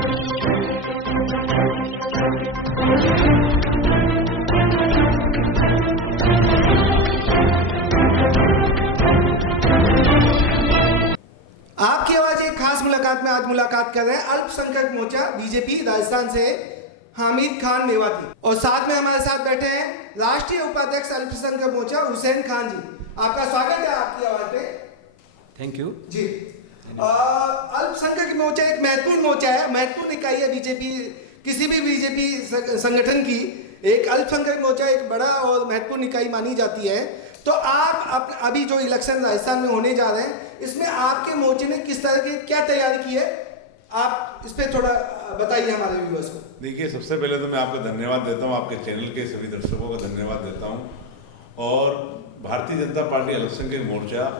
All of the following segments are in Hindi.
आपकी आवाज एक खास मुलाकात में आज मुलाकात कर रहे हैं अल्पसंख्यक मोर्चा बीजेपी राजस्थान से हामिद खान मेवाती, और साथ में हमारे साथ बैठे हैं राष्ट्रीय उपाध्यक्ष अल्पसंख्यक मोर्चा हुसैन खान जी। आपका स्वागत है आपकी आवाज पे। थैंक यू जी। अल्पसंख्यक मोर्चा एक महत्वपूर्ण मोर्चा है, महत्वपूर्ण इकाई है बीजेपी, किसी भी बीजेपी संगठन की एक अल्पसंख्यक मोर्चा एक बड़ा और महत्वपूर्ण इकाई मानी जाती है। तो आप अभी जो इलेक्शन राजस्थान में होने जा रहे हैं, इसमें आपके मोर्चे ने किस तरह की क्या तैयारी की है, आप इस पर थोड़ा बताइए हमारे व्यूअर्स को। देखिए, सबसे पहले तो मैं आपको धन्यवाद देता हूं, आपके चैनल के सभी दर्शकों को धन्यवाद देता हूं। और भारतीय जनता पार्टी अल्पसंख्यक मोर्चा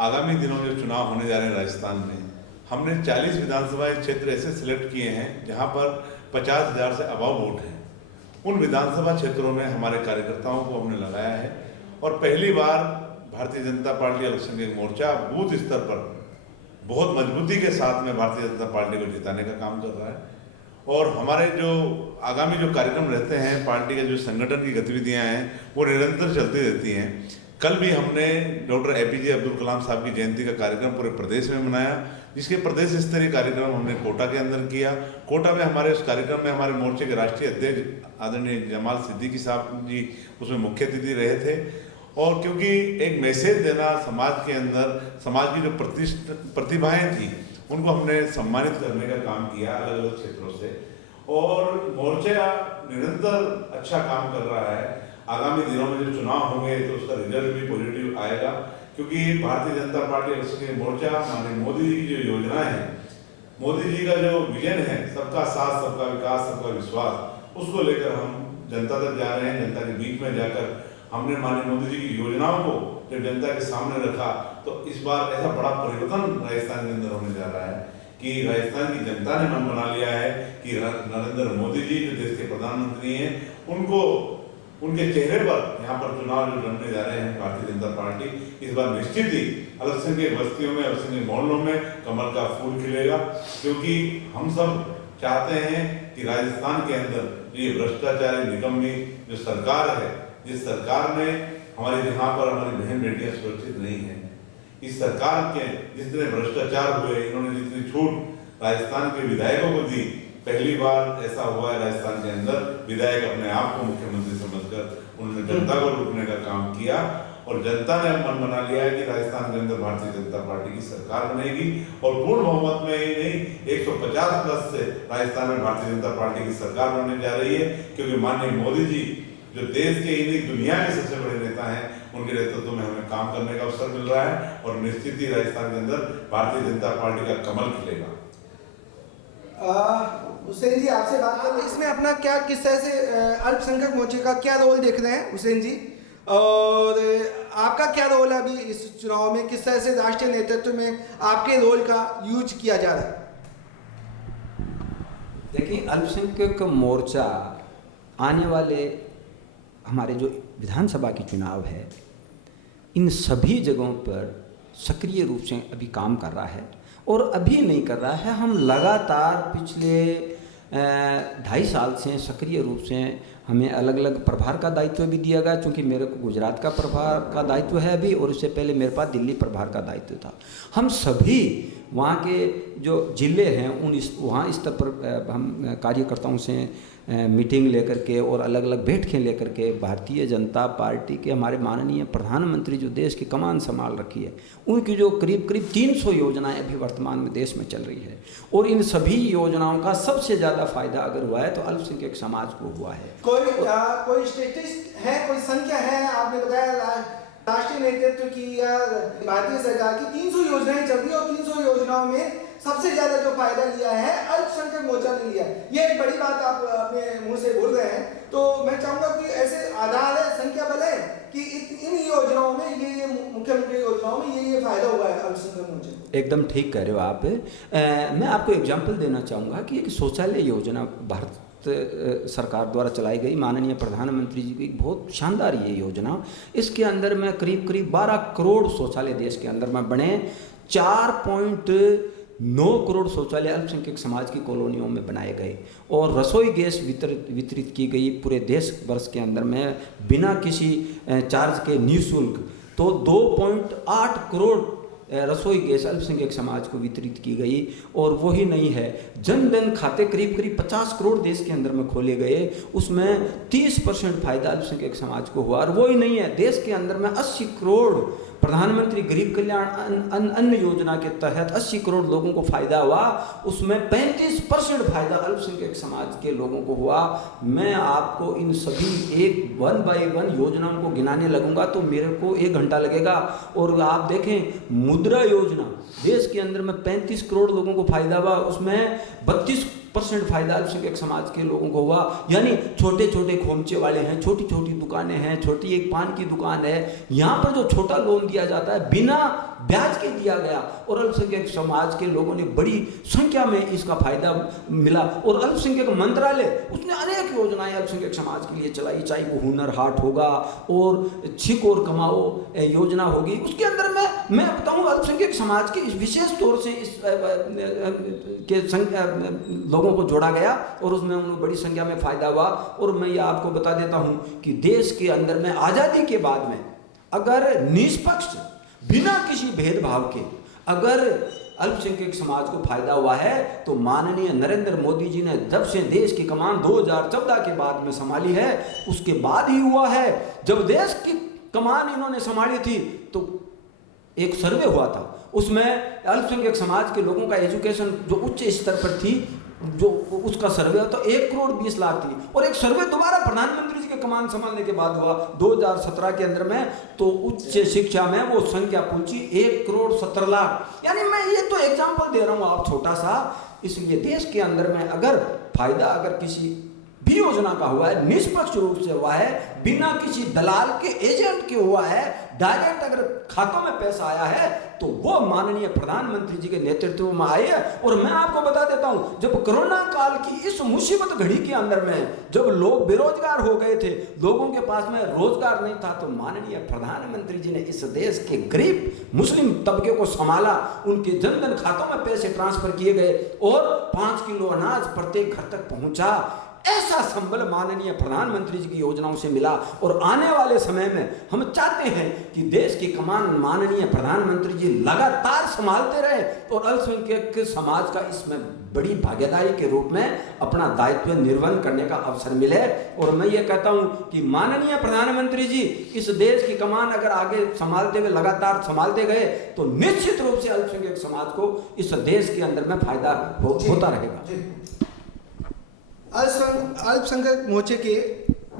आगामी दिनों में जो चुनाव होने जा रहे हैं राजस्थान में, हमने 40 विधानसभा क्षेत्र ऐसे सिलेक्ट किए हैं जहां पर 50,000 से अबव वोट हैं। उन विधानसभा क्षेत्रों में हमारे कार्यकर्ताओं को हमने लगाया है और पहली बार भारतीय जनता पार्टी अल्पसंख्यक मोर्चा बूथ स्तर पर बहुत मजबूती के साथ में भारतीय जनता पार्टी को जिताने का काम कर रहा है। और हमारे जो आगामी जो कार्यक्रम रहते हैं, पार्टी के जो संगठन की गतिविधियां हैं, वो निरंतर चलती रहती हैं। कल भी हमने डॉक्टर APJ अब्दुल कलाम साहब की जयंती का कार्यक्रम पूरे प्रदेश में मनाया, जिसके प्रदेश स्तरीय कार्यक्रम हमने कोटा के अंदर किया। कोटा में हमारे उस कार्यक्रम में हमारे मोर्चे के राष्ट्रीय अध्यक्ष आदरणीय जमाल सिद्दीकी साहब जी उसमें मुख्य अतिथि रहे थे। और क्योंकि एक मैसेज देना समाज के अंदर, समाज की जो प्रतिभाएं थी उनको हमने सम्मानित करने का काम किया अलग अलग क्षेत्रों से। और मोर्चा निरंतर अच्छा काम कर रहा है। आगामी दिनों में जो चुनाव होंगे तो उसका रिजल्ट भी पॉजिटिव आएगा, क्योंकि भारतीय जनता पार्टी अल्पसंख्यक मोर्चा माननीय मोदी जी की जो योजना है, मोदी जी का जो विजन है, सबका साथ सबका विकास सबका विश्वास, उसको लेकर हम जनता तक जा रहे हैं। जनता के बीच में जाकर हमने माननीय मोदी जी की योजनाओं को जब जनता के सामने रखा, तो इस बार ऐसा बड़ा परिवर्तन राजस्थान के अंदर होने जा रहा है कि राजस्थान की जनता ने मन बना लिया है कि नरेंद्र मोदी जी जो देश के प्रधानमंत्री हैं, उनको उनके चेहरे पर यहाँ पर चुनाव जो लड़ने जा रहे हैं भारतीय जनता पार्टी, इस बार निश्चित ही अल्पसंख्यक बस्तियों में, अल्पसंख्यक मोहल्लों में कमल का फूल खिलेगा। क्योंकि हम सब चाहते हैं कि राजस्थान के अंदर ये भ्रष्टाचारी निकम्मी जो सरकार है, जिस सरकार ने हमारे यहाँ पर हमारी बहन बेटियां सुरक्षित नहीं है, इस सरकार के जितने भ्रष्टाचार हुए, इन्होंने जितनी छूट राजस्थान के विधायकों को दी, पहली बार ऐसा हुआ है राजस्थान के अंदर, विधायक अपने आप को मुख्यमंत्री समझकर उन्होंने जनता को लूटने का काम किया। और जनता ने मन बना लिया है कि राजस्थान के अंदर भारतीय जनता पार्टी की सरकार बनेगी और पूर्ण बहुमत में ही नहीं 150 प्लस से राजस्थान में भारतीय जनता पार्टी की सरकार बनने जा रही है। क्योंकि माननीय मोदी जी जो देश के ही नहीं दुनिया के सबसे बड़े नेता हैं, उनके नेतृत्व में हमें काम करने का अवसर मिल रहा है और निश्चित ही राजस्थान के अंदर भारतीय जनता पार्टी का कमल खिलेगा। हुसैन जी, आपसे बात करें, इसमें अपना क्या किस तरह से अल्पसंख्यक मोर्चे का क्या रोल देख रहे हैं हुसैन जी, और आपका क्या रोल है अभी इस चुनाव में, किस तरह से राष्ट्रीय नेतृत्व में आपके रोल का यूज किया जा रहा है? देखिए, अल्पसंख्यक मोर्चा आने वाले हमारे जो विधानसभा की चुनाव है, इन सभी जगहों पर सक्रिय रूप से अभी काम कर रहा है। और अभी नहीं कर रहा है, हम लगातार पिछले 2.5 साल से सक्रिय रूप से हमें अलग अलग प्रभार का दायित्व भी दिया गया, क्योंकि मेरे को गुजरात का प्रभार का दायित्व है अभी, और उससे पहले मेरे पास दिल्ली प्रभार का दायित्व था। हम सभी वहाँ के जो जिले हैं वहाँ स्तर पर हम कार्यकर्ताओं से मीटिंग लेकर के और अलग अलग बैठकें लेकर के भारतीय जनता पार्टी के हमारे माननीय प्रधानमंत्री जो देश की कमान संभाल रखी है, उनकी जो करीब 300 योजनाएं अभी वर्तमान में देश में चल रही है, और इन सभी योजनाओं का सबसे ज़्यादा फायदा अगर हुआ है तो अल्पसंख्यक समाज को हुआ है। कोई स्टेटिस्ट है, कोई संख्या है? आपने बताया राष्ट्रीय नेतृत्व की या भारतीय सरकार की 300 योजनाएं चल रही है, और 300 योजनाओं में सबसे ज्यादा जो फायदा लिया है अल्पसंख्यक मोर्चा ने लिया है। ये एक बड़ी बात आप अपने मुंह से बोल रहे हैं, तो मैं चाहूंगा कि ऐसे आधार है, संख्या बल है कि इन योजनाओं में ये मुख्यमंत्री योजनाओं में ये फायदा हुआ है अल्पसंख्यक मोर्चे को। एकदम ठीक कह रहे हो आप। मैं आपको एग्जाम्पल देना चाहूँगा कि एक शौचालय योजना भारत सरकार द्वारा चलाई गई, माननीय प्रधानमंत्री जी की एक बहुत शानदार ये योजना। इसके अंदर में करीब 12 करोड़ शौचालय देश के अंदर में बने, 4 9 करोड़ शौचालय अल्पसंख्यक समाज की कॉलोनियों में बनाए गए और रसोई गैस वितरित की गई पूरे देश वर्ष के अंदर में बिना किसी चार्ज के निःशुल्क। तो 2.8 करोड़ रसोई गैस अल्पसंख्यक समाज को वितरित की गई। और वही नहीं है, जन धन खाते करीब करीब 50 करोड़ देश के अंदर में खोले गए, उसमें 30% फायदा अल्पसंख्यक समाज को हुआ। और वही नहीं है, देश के अंदर में 80 करोड़ प्रधानमंत्री गरीब कल्याण अन्न योजना के तहत 80 करोड़ लोगों को फायदा हुआ, उसमें 35% फायदा अल्पसंख्यक समाज के लोगों को हुआ। मैं आपको इन सभी एक 1 बाय 1 योजनाओं को गिनाने लगूंगा तो मेरे को 1 घंटा लगेगा। और आप देखें, मुद्रा योजना देश के अंदर में 35 करोड़ लोगों को फायदा हुआ, उसमें 32% फायदा अल्पसंख्यक समाज के लोगों को हुआ। यानी छोटे छोटे खोमचे वाले हैं, छोटी छोटी दुकानें हैं, छोटी एक पान की दुकान है, यहाँ पर जो छोटा लोन दिया जाता है बिना ब्याज के दिया गया और अल्पसंख्यक समाज के लोगों ने बड़ी संख्या में इसका फायदा मिला। और अल्पसंख्यक मंत्रालय उसने अनेक योजनाएं अल्पसंख्यक समाज के लिए चलाई, चाहे वो हुनर हाट होगा और छिक और कमाओ योजना होगी। उसके अंदर में मैं बताऊं, अल्पसंख्यक समाज के विशेष तौर से इस लोगों को जोड़ा गया और उसमें उन्हें बड़ी संख्या में फायदा हुआ। और मैं ये आपको बता देता हूं कि देश के अंदर में आजादी के बाद में अगर निष्पक्ष बिना किसी भेदभाव के अगर अल्पसंख्यक समाज को फायदा हुआ है तो माननीय नरेंद्र मोदी जी ने जब से देश की कमान 2014 के बाद में संभाली है, उसके बाद ही हुआ है। जब देश की कमान इन्होंने संभाली थी तो एक सर्वे हुआ था, उसमें अल्पसंख्यक समाज के लोगों का एजुकेशन जो उच्च स्तर पर थी, जो उसका सर्वे तो 1 करोड़ 20 लाख थी। और एक सर्वे दोबारा प्रधानमंत्री जी के कमान संभालने के बाद हुआ 2017 के अंदर में, तो उच्च शिक्षा में वो संख्या पहुंची 1 करोड़ 70 लाख। यानी मैं ये तो एग्जांपल दे रहा हूं आप छोटा सा। इसलिए देश के अंदर में अगर फायदा अगर किसी भी योजना का हुआ है, निष्पक्ष रूप से हुआ है, बिना किसी दलाल के एजेंट के हुआ है, डायरेक्ट अगर खातों में पैसा आया है तो वो माननीय प्रधानमंत्री जी के नेतृत्व में आई है। और मैं आपको बता देता हूं, जब कोरोना काल की इस मुसीबत घड़ी के अंदर में जब लोग बेरोजगार हो गए थे, लोगों के पास में रोजगार नहीं था, तो माननीय प्रधानमंत्री जी ने इस देश के गरीब मुस्लिम तबके को संभाला, उनके जनधन खातों में पैसे ट्रांसफर किए गए और 5 किलो अनाज प्रत्येक घर तक पहुंचा। ऐसा संबल माननीय प्रधानमंत्री जी की योजनाओं से मिला। और आने वाले समय में हम चाहते हैं कि देश की कमान माननीय प्रधानमंत्री जी लगातार संभालते रहे और अल्पसंख्यक समाज का इसमें बड़ी भागीदारी के रूप में अपना दायित्व निर्वहन करने का अवसर मिले। और मैं ये कहता हूं कि माननीय प्रधानमंत्री जी इस देश की कमान अगर आगे संभालते हुए लगातार संभालते गए तो निश्चित रूप से अल्पसंख्यक समाज को इस देश के अंदर में फायदा होता रहेगा। अल्पसंख्यक मोर्चे के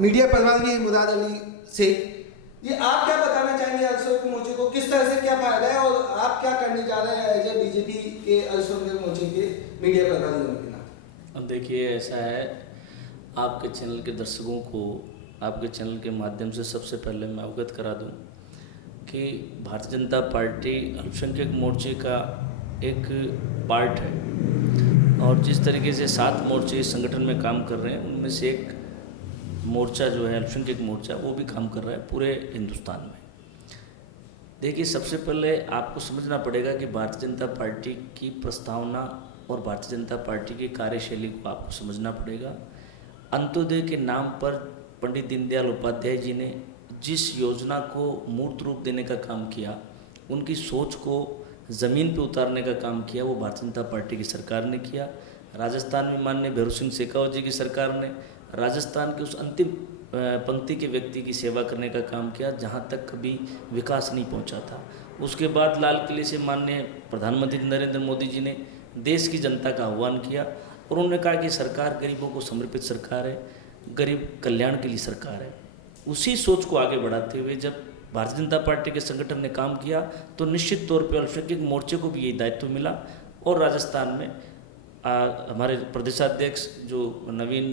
मीडिया प्रभारी मुराद अली शेख, ये आप क्या बताना चाहेंगे अल्पसंख्यक मोर्चे को, किस तरह से क्या फायदा है और आप क्या करने जा रहे हैं एज ए बीजेपी के अल्पसंख्यक मोर्चे के मीडिया प्रभारी होने के नाते? अब देखिए, ऐसा है, आपके चैनल के दर्शकों को आपके चैनल के माध्यम से सबसे पहले मैं अवगत करा दूं कि भारतीय जनता पार्टी अल्पसंख्यक मोर्चे का एक पार्ट है और जिस तरीके से 7 मोर्चे इस संगठन में काम कर रहे हैं, उनमें से एक मोर्चा जो है अल्पसंख्यक मोर्चा, वो भी काम कर रहा है पूरे हिंदुस्तान में। देखिए, सबसे पहले आपको समझना पड़ेगा कि भारतीय जनता पार्टी की प्रस्तावना और भारतीय जनता पार्टी की कार्यशैली को आपको समझना पड़ेगा। अंत्योदय के नाम पर पंडित दीनदयाल उपाध्याय जी ने जिस योजना को मूर्त रूप देने का काम किया, उनकी सोच को ज़मीन पे उतारने का काम किया, वो भारतीय जनता पार्टी की सरकार ने किया। राजस्थान में माननीय भैरू सिंह शेखावत जी की सरकार ने राजस्थान के उस अंतिम पंक्ति के व्यक्ति की सेवा करने का काम किया जहाँ तक कभी विकास नहीं पहुँचा था। उसके बाद लाल किले से माननीय प्रधानमंत्री नरेंद्र मोदी जी ने देश की जनता का आह्वान किया और उन्होंने कहा कि सरकार गरीबों को समर्पित सरकार है, गरीब कल्याण के लिए सरकार है। उसी सोच को आगे बढ़ाते हुए जब भारतीय जनता पार्टी के संगठन ने काम किया तो निश्चित तौर पर अल्पसंख्यक मोर्चे को भी यही दायित्व मिला। और राजस्थान में हमारे प्रदेशाध्यक्ष जो नवीन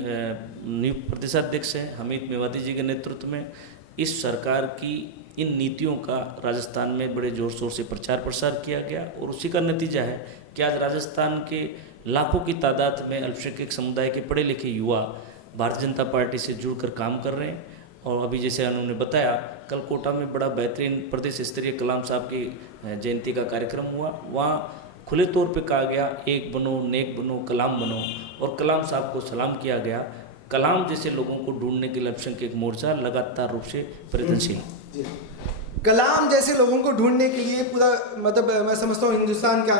नियुक्त प्रदेशाध्यक्ष हैं हमीद मेवाती जी के नेतृत्व में इस सरकार की इन नीतियों का राजस्थान में बड़े जोर शोर से प्रचार प्रसार किया गया और उसी का नतीजा है कि आज राजस्थान के लाखों की तादाद में अल्पसंख्यक समुदाय के पढ़े लिखे युवा भारतीय जनता पार्टी से जुड़कर काम कर रहे हैं। और अभी जैसे उन्होंने बताया, कल कोटा में बड़ा बेहतरीन प्रदेश स्तरीय कलाम साहब की जयंती का कार्यक्रम हुआ, वहाँ खुले तौर पे कहा गया एक बनो, नेक बनो, कलाम बनो, और कलाम साहब को सलाम किया गया। कलाम जैसे लोगों को ढूंढने के लिए अल्पसंख्यक मोर्चा लगातार रूप से प्रयत्नशील। जी। कलाम जैसे लोगों को ढूंढने के लिए पूरा मतलब मैं समझता हूँ हिंदुस्तान का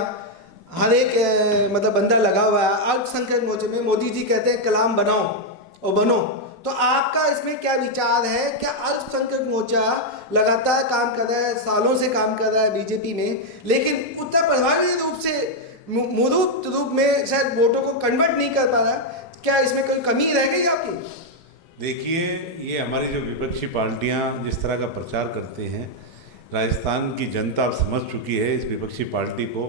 हर एक मतलब बंदा लगा हुआ है। अल्पसंख्यक मोर्चे में मोदी जी कहते हैं कलाम बनाओ और बनो, तो आपका इसमें क्या विचार है? क्या अल्पसंख्यक मोर्चा लगातार काम कर रहा है, सालों से काम कर रहा है बीजेपी में, लेकिन उतना प्रभावी रूप से मूर्त रूप में शायद वोटों को कन्वर्ट नहीं कर पा रहा? क्या इसमें कोई कमी रह गई आपकी? देखिए, ये हमारी जो विपक्षी पार्टियां जिस तरह का प्रचार करते हैं, राजस्थान की जनता अब समझ चुकी है इस विपक्षी पार्टी को।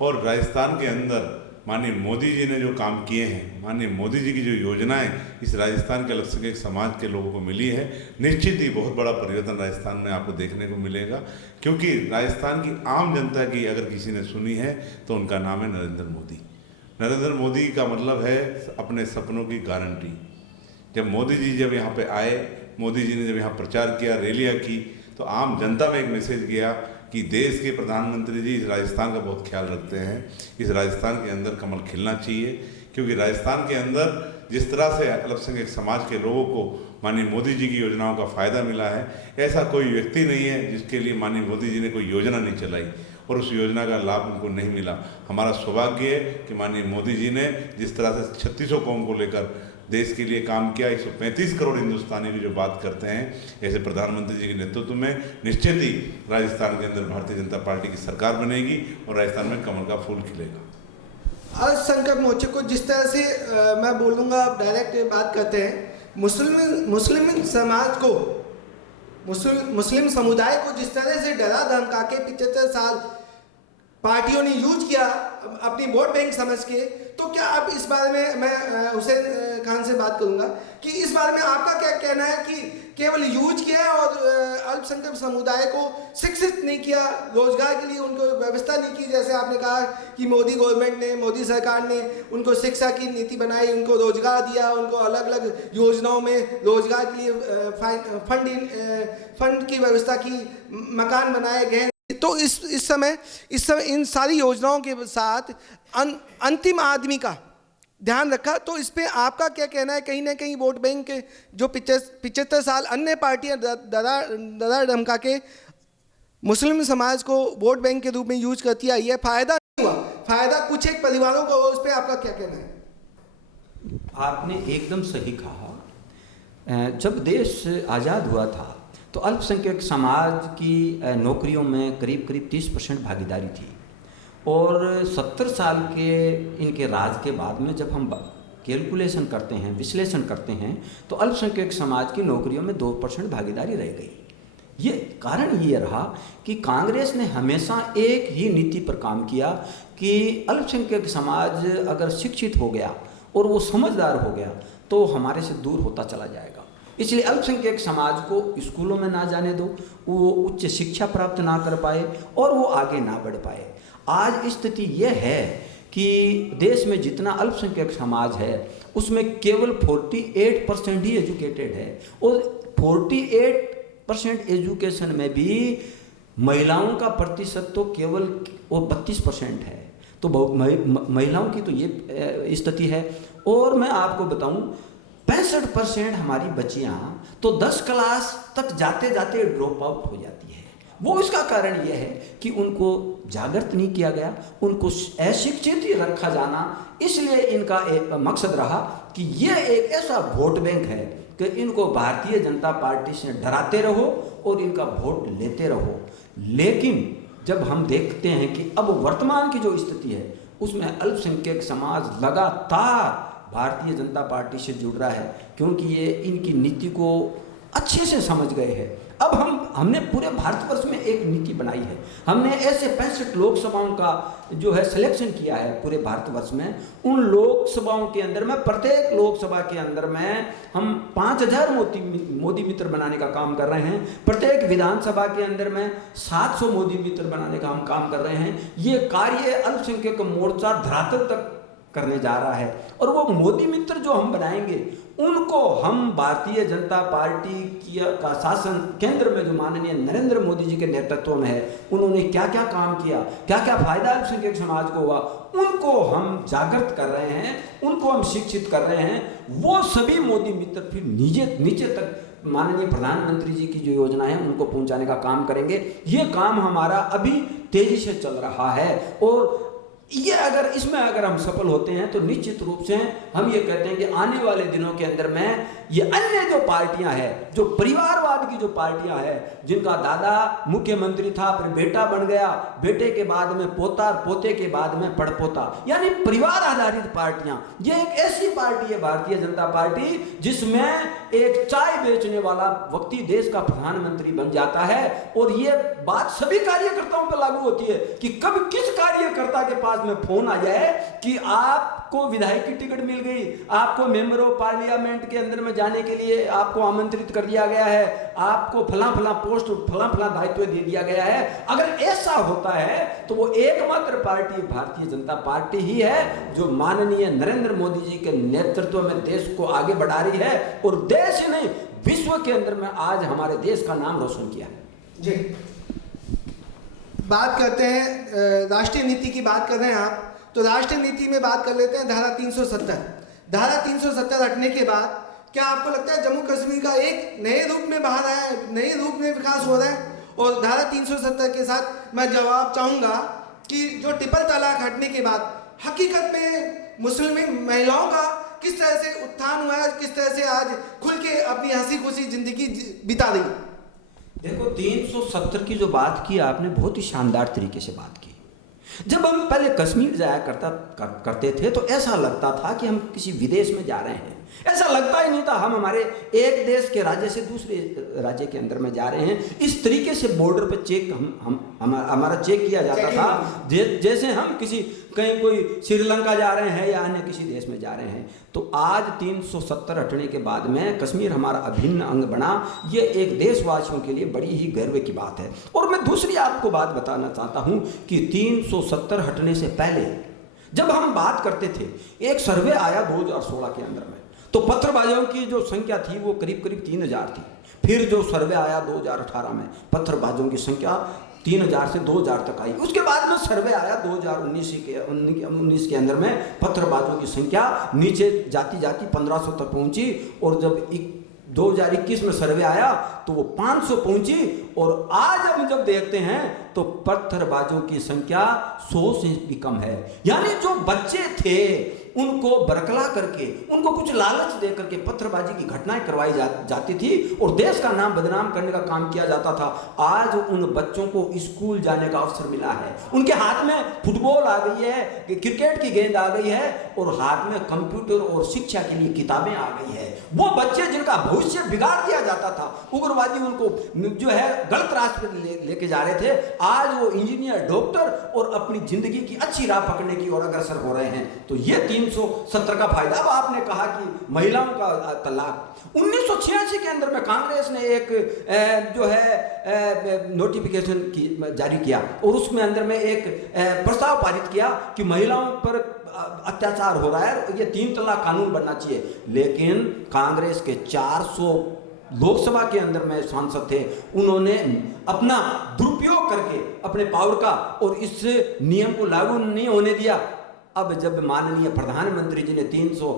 और राजस्थान के अंदर माननीय मोदी जी ने जो काम किए हैं, माननीय मोदी जी की जो योजनाएं इस राजस्थान के अल्पसंख्यक समाज के लोगों को मिली है, निश्चित ही बहुत बड़ा परिवर्तन राजस्थान में आपको देखने को मिलेगा। क्योंकि राजस्थान की आम जनता की अगर किसी ने सुनी है तो उनका नाम है नरेंद्र मोदी। नरेंद्र मोदी का मतलब है अपने सपनों की गारंटी। जब मोदी जी जब यहाँ पे आए, मोदी जी ने जब यहाँ प्रचार किया, रैलियाँ की, तो आम जनता में एक मैसेज गया कि देश के प्रधानमंत्री जी इस राजस्थान का बहुत ख्याल रखते हैं, इस राजस्थान के अंदर कमल खिलना चाहिए। क्योंकि राजस्थान के अंदर जिस तरह से अल्पसंख्यक समाज के लोगों को माननीय मोदी जी की योजनाओं का फ़ायदा मिला है, ऐसा कोई व्यक्ति नहीं है जिसके लिए माननीय मोदी जी ने कोई योजना नहीं चलाई और उस योजना का लाभ उनको नहीं मिला। हमारा सौभाग्य है कि माननीय मोदी जी ने जिस तरह से 3600 कौम को लेकर देश के लिए काम किया, 135 करोड़ हिंदुस्तानी की जो बात करते हैं, ऐसे प्रधानमंत्री जी के नेतृत्व में निश्चित ही राजस्थान के अंदर भारतीय जनता पार्टी की सरकार बनेगी और राजस्थान में कमल का फूल खिलेगा। अल्पसंख्यक मोर्चे को जिस तरह से मैं बोलूँगा, डायरेक्ट बात करते हैं, मुस्लिम समाज को, मुस्लिम समुदाय को जिस तरह से डरा धमका के 75 साल पार्टियों ने यूज किया अपनी वोट बैंक समझ के, तो क्या आप इस बारे में, मैं हुसैन खान से बात करूंगा कि इस बारे में आपका क्या कहना है कि केवल यूज किया और अल्पसंख्यक समुदाय को शिक्षित नहीं किया, रोजगार के लिए उनको व्यवस्था नहीं की? जैसे आपने कहा कि मोदी गवर्नमेंट ने, मोदी सरकार ने उनको शिक्षा की नीति बनाई, उनको रोजगार दिया, उनको अलग अलग योजनाओं में रोजगार के लिए फंड की व्यवस्था की, मकान बनाए गए। तो इस समय इन सारी योजनाओं के साथ अंतिम आदमी का ध्यान रखा, तो इस पे आपका क्या कहना है? कहीं ना कहीं वोट बैंक के जो 75 साल अन्य पार्टियां डरा धमका के मुस्लिम समाज को वोट बैंक के रूप में यूज करती आई है, फायदा नहीं हुआ, फायदा कुछ एक परिवारों को, उस पर आपका क्या कहना है? आपने एकदम सही कहा। जब देश आज़ाद हुआ था तो अल्पसंख्यक समाज की नौकरियों में करीब 30% भागीदारी थी, और 70 साल के इनके राज के बाद में जब हम कैलकुलेशन करते हैं, विश्लेषण करते हैं, तो अल्पसंख्यक समाज की नौकरियों में 2% भागीदारी रह गई। ये कारण ये रहा कि कांग्रेस ने हमेशा एक ही नीति पर काम किया कि अल्पसंख्यक समाज अगर शिक्षित हो गया और वो समझदार हो गया तो हमारे से दूर होता चला जाएगा। इसलिए अल्पसंख्यक समाज को स्कूलों में ना जाने दो, वो उच्च शिक्षा प्राप्त ना कर पाए और वो आगे ना बढ़ पाए। आज स्थिति यह है कि देश में जितना अल्पसंख्यक समाज है उसमें केवल 48% ही एजुकेटेड है, और 48% एजुकेशन में भी महिलाओं का प्रतिशत तो केवल 32% है। तो महिलाओं की तो ये स्थिति है। और मैं आपको बताऊं, 65% हमारी बच्चियां तो 10 क्लास तक जाते जाते ड्रॉप आउट हो जाती है। वो इसका कारण यह है कि उनको जागृत नहीं किया गया, उनको अशिक्षित ही रखा जाना। इसलिए इनका एक मकसद रहा कि यह एक ऐसा वोट बैंक है कि इनको भारतीय जनता पार्टी से डराते रहो और इनका वोट लेते रहो। लेकिन जब हम देखते हैं कि अब वर्तमान की जो स्थिति है उसमें अल्पसंख्यक समाज लगातार भारतीय जनता पार्टी से जुड़ रहा है, क्योंकि ये इनकी नीति को अच्छे से समझ गए हैं। अब हमने पूरे भारतवर्ष में एक नीति बनाई है। हमने ऐसे 65 लोकसभाओं का जो है सिलेक्शन किया है पूरे भारतवर्ष में। उन लोकसभाओं के अंदर में, प्रत्येक लोकसभा के अंदर में हम 5000 मोदी मित्र बनाने का काम कर रहे हैं। प्रत्येक विधानसभा के अंदर में 700 मोदी मित्र बनाने का हम काम कर रहे हैं। ये कार्य अल्पसंख्यक मोर्चा धरातल तक करने जा रहा है। और वो मोदी मित्र जो हम बनाएंगे उनको हम भारतीय जनता पार्टी का शासन केंद्र में जो माननीय नरेंद्र मोदी जी के नेतृत्व में है, उन्होंने क्या क्या काम किया, क्या क्या फायदा अल्पसंख्यक समाज को हुआ, उनको हम जागृत कर रहे हैं, उनको हम शिक्षित कर रहे हैं। वो सभी मोदी मित्र फिर नीचे तक माननीय प्रधानमंत्री जी की जो योजना है उनको पहुंचाने का काम करेंगे। ये काम हमारा अभी तेजी से चल रहा है और ये अगर हम सफल होते हैं तो निश्चित रूप से हम ये कहते हैं कि आने वाले दिनों के अंदर में ये अन्य जो पार्टियां हैं, जो परिवारवाद की जो पार्टियां हैं, जिनका दादा मुख्यमंत्री था फिर बेटा बन गया, बेटे के बाद में पोता और पोते के बाद में पड़पोता, यानी परिवार आधारित पार्टियां, ये एक ऐसी पार्टी है भारतीय जनता पार्टी जिसमें एक चाय बेचने वाला व्यक्ति देश का प्रधानमंत्री बन जाता है। और ये बात सभी कार्यकर्ताओं पर लागू होती है कि कब किस कार्यकर्ता के पास में फोन आ जाए कि आपको विधायक की टिकट मिल गई, आपको मेंबर ऑफ पार्लियामेंट के अंदर में जाने के लिए आपको आमंत्रित कर दिया गया है, आपको फला फला पोस्ट फला फला दायित्व दे दिया गया है। अगर ऐसा होता है तो वो एकमात्र पार्टी भारतीय जनता पार्टी ही है जो माननीय नरेंद्र मोदी जी के नेतृत्व में देश को आगे बढ़ा रही है और देश ही नहीं विश्व के अंदर में आज हमारे देश का नाम रोशन किया जी। बात करते हैं राष्ट्रीय नीति की बात कर रहे हैं आप, तो राष्ट्रीय नीति में बात कर लेते हैं धारा 370। धारा 370 हटने के बाद क्या आपको लगता है जम्मू कश्मीर का एक नए रूप में बाहर आया है, नए रूप में विकास हो रहा है? और धारा 370 के साथ मैं जवाब चाहूँगा कि जो ट्रिपल तलाक हटने के बाद हकीकत में मुस्लिम महिलाओं का किस तरह से उत्थान हुआ है, किस तरह से आज खुल के अपनी हंसी खुशी जिंदगी बिता रही? देखो 370 की जो बात की आपने बहुत ही शानदार तरीके से बात की। जब हम पहले कश्मीर जाया करते थे तो ऐसा लगता था कि हम किसी विदेश में जा रहे हैं, ऐसा लगता ही नहीं था हम हमारे एक देश के राज्य से दूसरे राज्य के अंदर में जा रहे हैं। इस तरीके से बॉर्डर पर चेक हमारा चेक किया जाता था जैसे हम कहीं कोई श्रीलंका जा रहे हैं या अन्य किसी देश में जा रहे हैं। तो आज 370 हटने के बाद में कश्मीर हमारा अभिन्न अंग बना, ये एक देशवासियों के लिए बड़ी ही गर्व की बात है। और मैं दूसरी आपको बात बताना चाहता हूं कि 370 हटने से पहले जब हम बात करते थे, एक सर्वे आया 2016 के अंदर में, तो पत्थरबाजों की जो संख्या थी वो करीब 3000 थी। फिर जो सर्वे आया 2018 में, पत्थरबाजों की संख्या 3000 से 2000 तक आई। उसके बाद में सर्वे आया 2019 के अंदर में, पत्थरबाजों की संख्या नीचे जाती 1500 तक पहुंची। और जब 2021 में सर्वे आया तो वो 500 पहुंची। और आज हम जब देखते हैं तो पत्थरबाजों की संख्या 100 से भी कम है। यानी जो बच्चे थे उनको बरकला करके, उनको कुछ लालच दे करके पत्थरबाजी की घटनाएं करवाई जाती थी और देश का नाम बदनाम करने का काम किया जाता था। आज उन बच्चों को स्कूल जाने का अवसर मिला है, उनके हाथ में फुटबॉल आ गई है, क्रिकेट की गेंद आ गई है और हाथ में कंप्यूटर और शिक्षा के लिए किताबें आ गई है। वो बच्चे जिनका भविष्य बिगाड़ दिया जाता था, उग्रवादी उनको जो है गलत रास्ते पर लेके जा रहे थे, आज वो इंजीनियर, डॉक्टर और अपनी जिंदगी की अच्छी राह पकड़ने की ओर अग्रसर हो रहे हैं। तो ये 370 का फायदा। अब आपने कहा कि महिलाओं का तलाक, 1986 के अंदर में कांग्रेस ने एक जो है नोटिफिकेशन जारी किया और उसमें अंदर में एक प्रस्ताव पारित किया कि महिलाओं पर अत्याचार हो रहा है, ये 3 तलाक कानून बनना चाहिए। लेकिन कांग्रेस के 400 लोकसभा के अंदर में सांसद थे, उन्होंने अपना दुरुपयोग करके अपने पावर का और इस नियम को लागू नहीं होने दिया। अब जब माननीय प्रधानमंत्री जी ने 300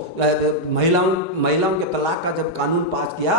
महिलाओं के तलाक का जब कानून पास किया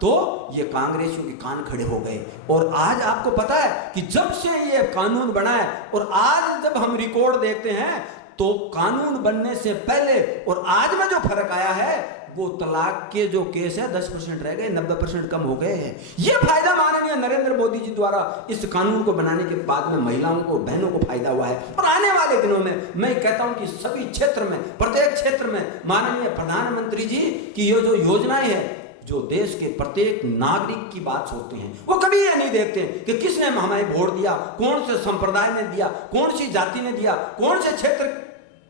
तो ये कांग्रेसियों के कान खड़े हो गए। और आज आपको पता है कि जब से ये कानून बना है और आज जब हम रिकॉर्ड देखते हैं तो कानून बनने से पहले और आज में जो फर्क आया है वो तलाक के जो केस है 10% रह गए, 90% कम हो गए हैं। ये फायदा माननीय नरेंद्र मोदी जी द्वारा इस कानून को बनाने के बाद में महिलाओं को, बहनों को फायदा हुआ है। और आने वाले दिनों में मैं कहता हूं कि सभी क्षेत्र में, प्रत्येक क्षेत्र में माननीय प्रधानमंत्री जी की ये जो योजनाएं हैं, जो देश के प्रत्येक नागरिक की बात सोचते हैं, वो कभी ये नहीं देखते कि किसने हमें वोट दिया, कौन से संप्रदाय ने दिया, कौन सी जाति ने दिया, कौन से क्षेत्र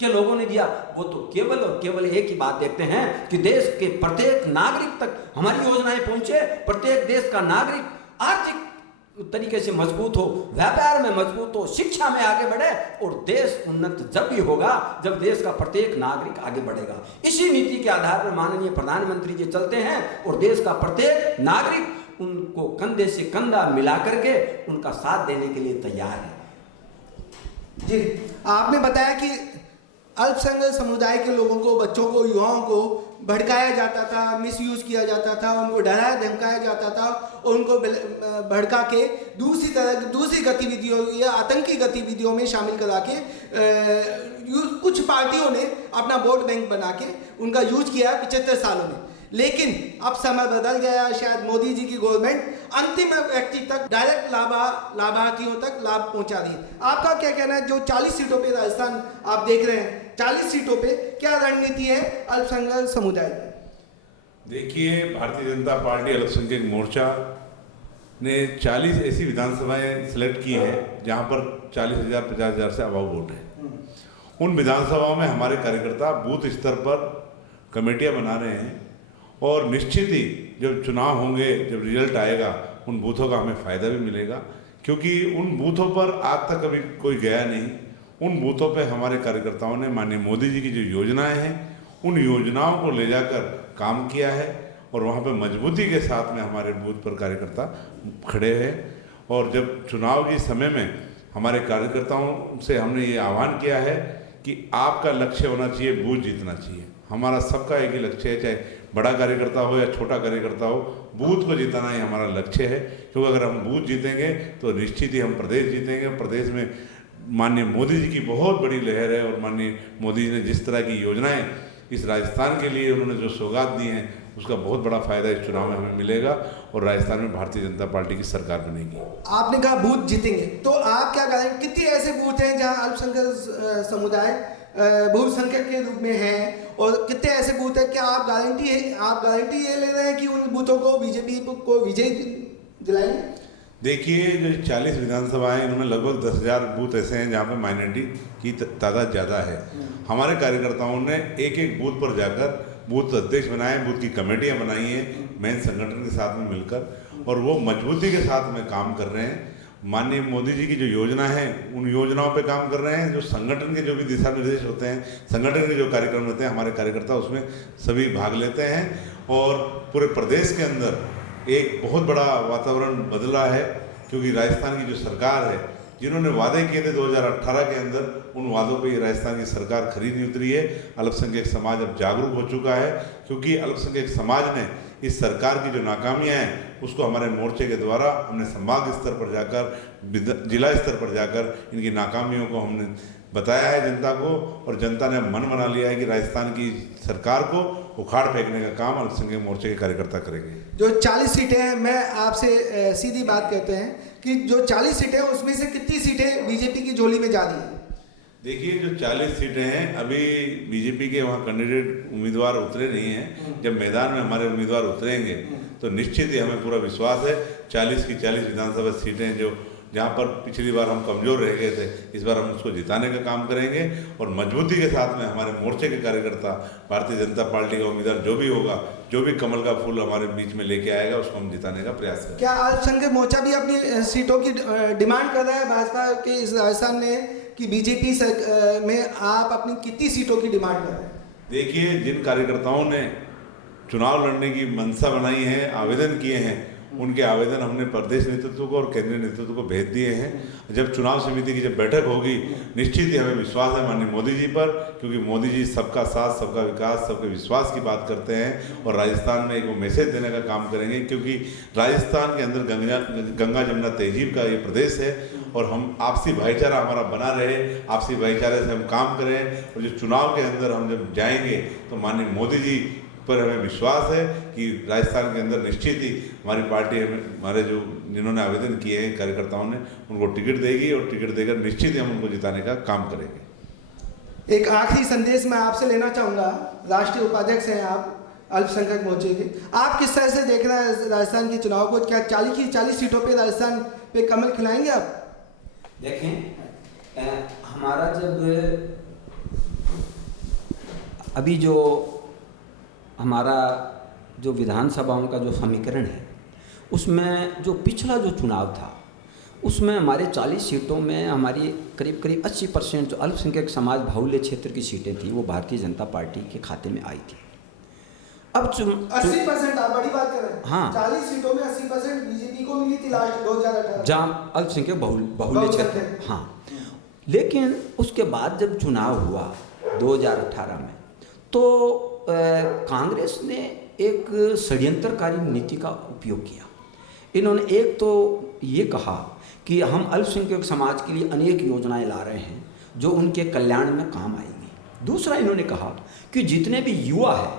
के लोगों ने दिया। वो तो केवल और केवल एक ही बात देखते हैं कि देश के प्रत्येक नागरिक तक हमारी योजनाएं पहुंचे, प्रत्येक देश का नागरिक आर्थिक तरीके से मजबूत हो, व्यापार में मजबूत हो, शिक्षा में आगे बढ़े, और देश उन्नत जब भी होगा जब देश का प्रत्येक नागरिक आगे बढ़ेगा। इसी नीति के आधार पर माननीय प्रधानमंत्री जी चलते हैं और देश का प्रत्येक नागरिक उनको कंधे से कंधा मिला करके उनका साथ देने के लिए तैयार है। जी, आपने बताया कि अल्पसंख्यक समुदाय के लोगों को, बच्चों को, युवाओं को भड़काया जाता था, मिसयूज किया जाता था, उनको डराया धमकाया जाता था और उनको भड़का के दूसरी गतिविधियों या आतंकी गतिविधियों में शामिल करा के कुछ पार्टियों ने अपना वोट बैंक बना के उनका यूज किया 75 सालों में। लेकिन अब समय बदल गया, शायद मोदी जी की गवर्नमेंट अंतिम व्यक्ति तक डायरेक्ट लाभार्थियों तक लाभ पहुंचा रही है। आपका क्या कहना है? जो 40 सीटों पे राजस्थान आप देख रहे हैं, 40 सीटों पे क्या रणनीति है अल्पसंख्यक समुदाय की? देखिए, भारतीय जनता पार्टी अल्पसंख्यक मोर्चा ने 40 ऐसी विधानसभाएं सिलेक्ट की हैं जहां पर 40,000 50,000 से अभाव वोट है। उन विधानसभाओं में हमारे कार्यकर्ता बूथ स्तर पर कमेटियां बना रहे हैं और निश्चित ही जब चुनाव होंगे, जब रिजल्ट आएगा, उन बूथों का हमें फ़ायदा भी मिलेगा, क्योंकि उन बूथों पर आज तक कभी कोई गया नहीं। उन बूथों पे हमारे कार्यकर्ताओं ने माननीय मोदी जी की जो योजनाएं हैं उन योजनाओं को ले जाकर काम किया है और वहाँ पे मजबूती के साथ में हमारे बूथ पर कार्यकर्ता खड़े हैं। और जब चुनाव के समय में हमारे कार्यकर्ताओं से हमने ये आह्वान किया है कि आपका लक्ष्य होना चाहिए बूथ जीतना चाहिए। हमारा सबका एक ही लक्ष्य है, चाहे बड़ा कार्यकर्ता हो या छोटा कार्यकर्ता हो, बूथ को जिताना ही हमारा लक्ष्य है। क्योंकि अगर हम बूथ जीतेंगे तो निश्चित ही हम प्रदेश जीतेंगे। प्रदेश में माननीय मोदी जी की बहुत बड़ी लहर है और माननीय मोदी जी ने जिस तरह की योजनाएं इस राजस्थान के लिए उन्होंने जो सौगात दी हैं उसका बहुत बड़ा फायदा इस चुनाव में हमें मिलेगा और राजस्थान में भारतीय जनता पार्टी की सरकार बनेगी। आपने कहा बूथ जीतेंगे, तो आप क्या करें? कितने ऐसे बूथ हैं जहां अल्पसंख्यक समुदाय बहुसंख्यक के रूप में है और कितने ऐसे बूथ है? क्या आप गारंटी ये ले रहे हैं कि उन बूथों को बीजेपी को विजय दिलाएंगे? देखिए, जो 40 विधानसभाएं, इनमें लगभग 10,000 बूथ ऐसे हैं जहाँ पे माइनॉरिटी की तादाद ज़्यादा है। हमारे कार्यकर्ताओं ने एक एक बूथ पर जाकर बूथ अध्यक्ष बनाए, बूथ की कमेटियाँ बनाई हैं मेन संगठन के साथ में मिलकर, और वो मजबूती के साथ में काम कर रहे हैं। माननीय मोदी जी की जो योजना है उन योजनाओं पे काम कर रहे हैं। जो संगठन के जो भी दिशा निर्देश होते हैं, संगठन के जो कार्यक्रम होते हैं, हमारे कार्यकर्ता उसमें सभी भाग लेते हैं और पूरे प्रदेश के अंदर एक बहुत बड़ा वातावरण बदला है। क्योंकि राजस्थान की जो सरकार है, जिन्होंने वादे किए थे 2018 के अंदर, उन वादों पे राजस्थान की सरकार खरी नहीं उतरी है। अल्पसंख्यक समाज अब जागरूक हो चुका है, क्योंकि अल्पसंख्यक समाज ने इस सरकार की जो नाकामियां हैं उसको हमारे मोर्चे के द्वारा हमने संभाग स्तर पर जाकर, जिला स्तर पर जाकर इनकी नाकामियों को हमने बताया है जनता को, और जनता ने मन बना लिया है कि राजस्थान की सरकार को उखाड़ फेंकने का काम अल्पसंख्यक मोर्चे के कार्यकर्ता करेंगे। जो 40 सीटें हैं, मैं आपसे सीधी बात कहते हैं कि जो 40 सीटें हैं उसमें से कितनी सीटें बीजेपी की झोली में जा रही है? देखिए, जो 40 सीटें हैं अभी बीजेपी के वहाँ कैंडिडेट उम्मीदवार उतरे नहीं हैं। जब मैदान में हमारे उम्मीदवार उतरेंगे तो निश्चित ही हमें पूरा विश्वास है 40 की 40 विधानसभा सीटें जो जहाँ पर पिछली बार हम कमज़ोर रह गए थे, इस बार हम उसको जिताने का काम करेंगे और मजबूती के साथ में हमारे मोर्चे के कार्यकर्ता, भारतीय जनता पार्टी का उम्मीदवार जो भी होगा, जो भी कमल का फूल हमारे बीच में लेके आएगा, उसको हम जिताने का प्रयास करेंगे। क्या अल्पसंख्यक मोर्चा भी अपनी सीटों की डिमांड कर रहा है भाजपा के इस राजस्थान में कि बीजेपी में आप अपनी कितनी सीटों की डिमांड कर रहे हैं? देखिए, जिन कार्यकर्ताओं ने चुनाव लड़ने की मंशा बनाई है, आवेदन किए हैं, उनके आवेदन हमने प्रदेश नेतृत्व को और केंद्रीय नेतृत्व को भेज दिए हैं। जब चुनाव समिति की जब बैठक होगी, निश्चित ही हमें विश्वास है माननीय मोदी जी पर, क्योंकि मोदी जी सबका साथ, सबका विकास, सबके विश्वास की बात करते हैं और राजस्थान में एक वो मैसेज देने का काम करेंगे। क्योंकि राजस्थान के अंदर गंगा जमुना तहजीब का ये प्रदेश है और हम आपसी भाईचारा हमारा बना रहे, आपसी भाईचारे से हम काम करें और जो चुनाव के अंदर हम जब जाएंगे तो माननीय मोदी जी पर हमें विश्वास है कि राजस्थान के अंदर निश्चित ही हमारी पार्टी हमारे जो जिन्होंने आवेदन किए हैं कार्यकर्ताओं ने, उनको टिकट देगी और टिकट देकर निश्चित ही हम उनको जिताने का काम करेंगे। एक आखिरी संदेश मैं आपसे लेना चाहूँगा, राष्ट्रीय उपाध्यक्ष हैं आप अल्पसंख्यक मोर्चे के, आप किस तरह से देख रहे हैं राजस्थान के चुनाव को? क्या 40 की 40 सीटों पर राजस्थान पे कमल खिलाएंगे आप? देखें, हमारा जब अभी जो हमारा जो विधानसभाओं का जो समीकरण है, उसमें जो पिछला जो चुनाव था उसमें हमारे 40 सीटों में हमारी करीब करीब 80% जो अल्पसंख्यक समाज बाहुल्य क्षेत्र की सीटें थी वो भारतीय जनता पार्टी के खाते में आई थी। अब 80% आप बड़ी बात कर रहे हैं। हाँ। 40 सीटों में 80% बीजेपी को मिली थी लास्ट 2018 जहाँ अल्पसंख्यक बाहुल्य क्षेत्र, हाँ। लेकिन उसके बाद जब चुनाव हुआ 2018 में तो कांग्रेस ने एक षड्यंत्रकारी नीति का उपयोग किया। इन्होंने एक तो ये कहा कि हम अल्पसंख्यक समाज के लिए अनेक योजनाएं ला रहे हैं जो उनके कल्याण में काम आएंगी। दूसरा इन्होंने कहा कि जितने भी युवा है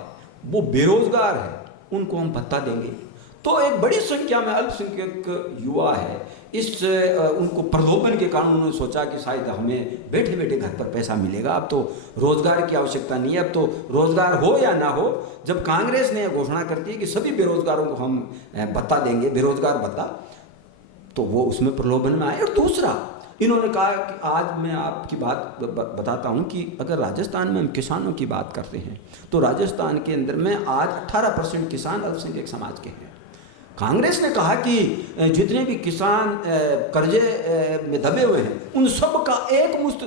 वो बेरोजगार है उनको हम भत्ता देंगे। तो एक बड़ी संख्या में अल्पसंख्यक युवा है, इस उनको प्रलोभन के कारण उन्होंने सोचा कि शायद हमें बैठे बैठे घर पर पैसा मिलेगा, अब तो रोजगार की आवश्यकता नहीं है, अब तो रोजगार हो या ना हो, जब कांग्रेस ने घोषणा करती है कि सभी बेरोजगारों को हम भत्ता देंगे, बेरोजगार भत्ता, तो वो उसमें प्रलोभन में आए। और दूसरा इन्होंने कहा कि आज मैं आपकी बात बताता हूं कि अगर राजस्थान में हम किसानों की बात करते हैं तो राजस्थान के अंदर में आज 18% किसान अल्पसंख्यक समाज के हैं। कांग्रेस ने कहा कि जितने भी किसान कर्जे में दबे हुए हैं उन सब का एक मुश्त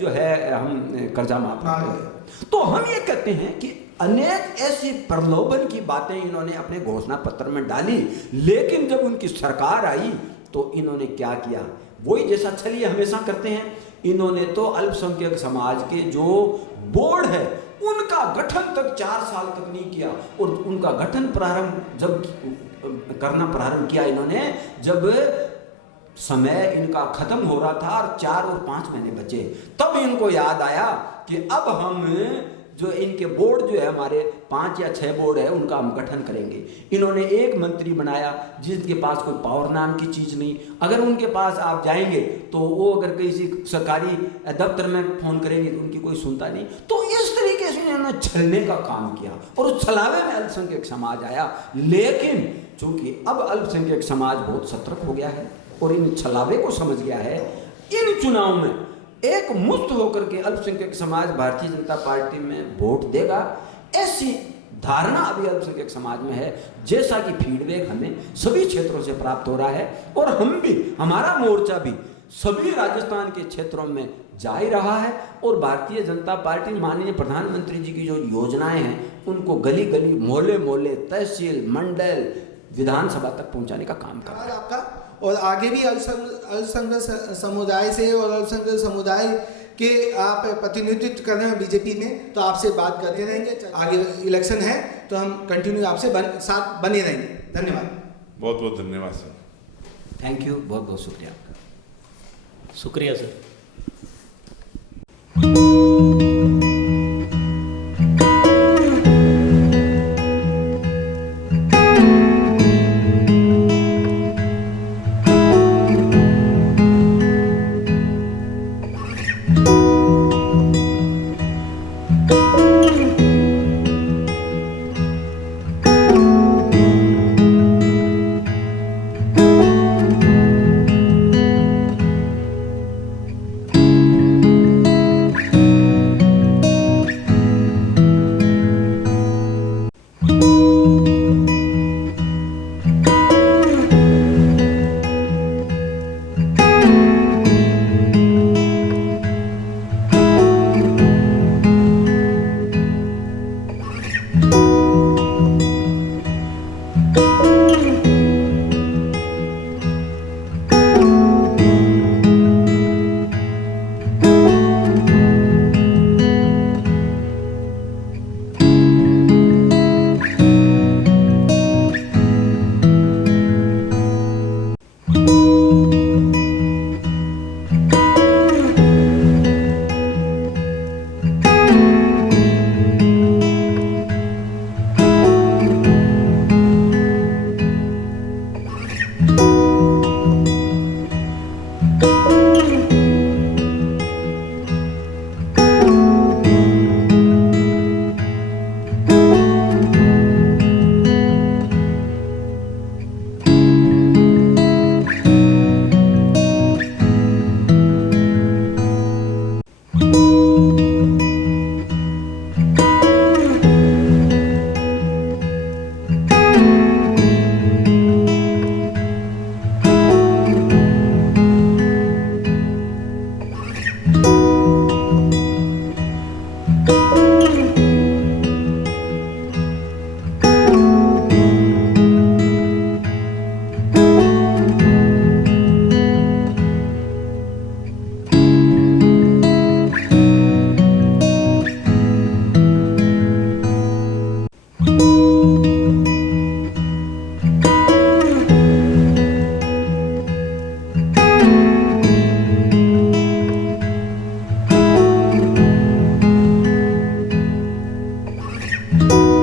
जो है हम कर्जा माफ करेंगे। तो हम ये कहते हैं कि अनेक ऐसी प्रलोभन की बातें इन्होंने अपने घोषणा पत्र में डाली, लेकिन जब उनकी सरकार आई तो इन्होंने क्या किया, वही जैसा छलिए हमेशा करते हैं। इन्होंने तो अल्पसंख्यक समाज के जो बोर्ड है उनका गठन तक 4 साल तक नहीं किया, और उनका गठन प्रारंभ जब करना प्रारंभ किया इन्होंने, जब समय इनका खत्म हो रहा था और 4 और 5 महीने बचे, तब इनको याद आया कि अब हम जो इनके बोर्ड जो है हमारे 5 या 6 बोर्ड है उनका हम गठन करेंगे। इन्होंने एक मंत्री बनाया जिसके पास कोई पावर नाम की चीज़ नहीं, अगर उनके पास आप जाएंगे तो वो अगर किसी सरकारी दफ्तर में फ़ोन करेंगे तो उनकी कोई सुनता नहीं। तो इस तरीके से इन्होंने छलने का काम किया और उस छलावे में अल्पसंख्यक समाज आया। लेकिन चूंकि अब अल्पसंख्यक समाज बहुत सतर्क हो गया है और इन छलावे को समझ गया है, इन चुनाव में एक मुक्त होकर के अल्पसंख्यक समाज भारतीय जनता पार्टी में वोट देगा, ऐसी धारणा अभी अल्पसंख्यक समाज में है, जैसा कि फीडबैक हमें सभी क्षेत्रों से प्राप्त हो रहा है। और हम भी, हमारा मोर्चा भी सभी राजस्थान के क्षेत्रों में जा ही रहा है और भारतीय जनता पार्टी माननीय प्रधानमंत्री जी की जो योजनाएं हैं उनको गली गली, मोहल्ले मोहल्ले, तहसील, मंडल, विधानसभा तक पहुंचाने का काम कर रहा है। आपका और आगे भी अल्पसंख्यक समुदाय से और अल्पसंख्यक समुदाय के आप प्रतिनिधित्व कर रहे हैं बीजेपी में, तो आपसे बात करते रहेंगे। आगे इलेक्शन है तो हम कंटिन्यू आपसे साथ बने रहेंगे। धन्यवाद, बहुत बहुत धन्यवाद सर। थैंक यू, बहुत बहुत शुक्रिया आपका। शुक्रिया सर। हैं।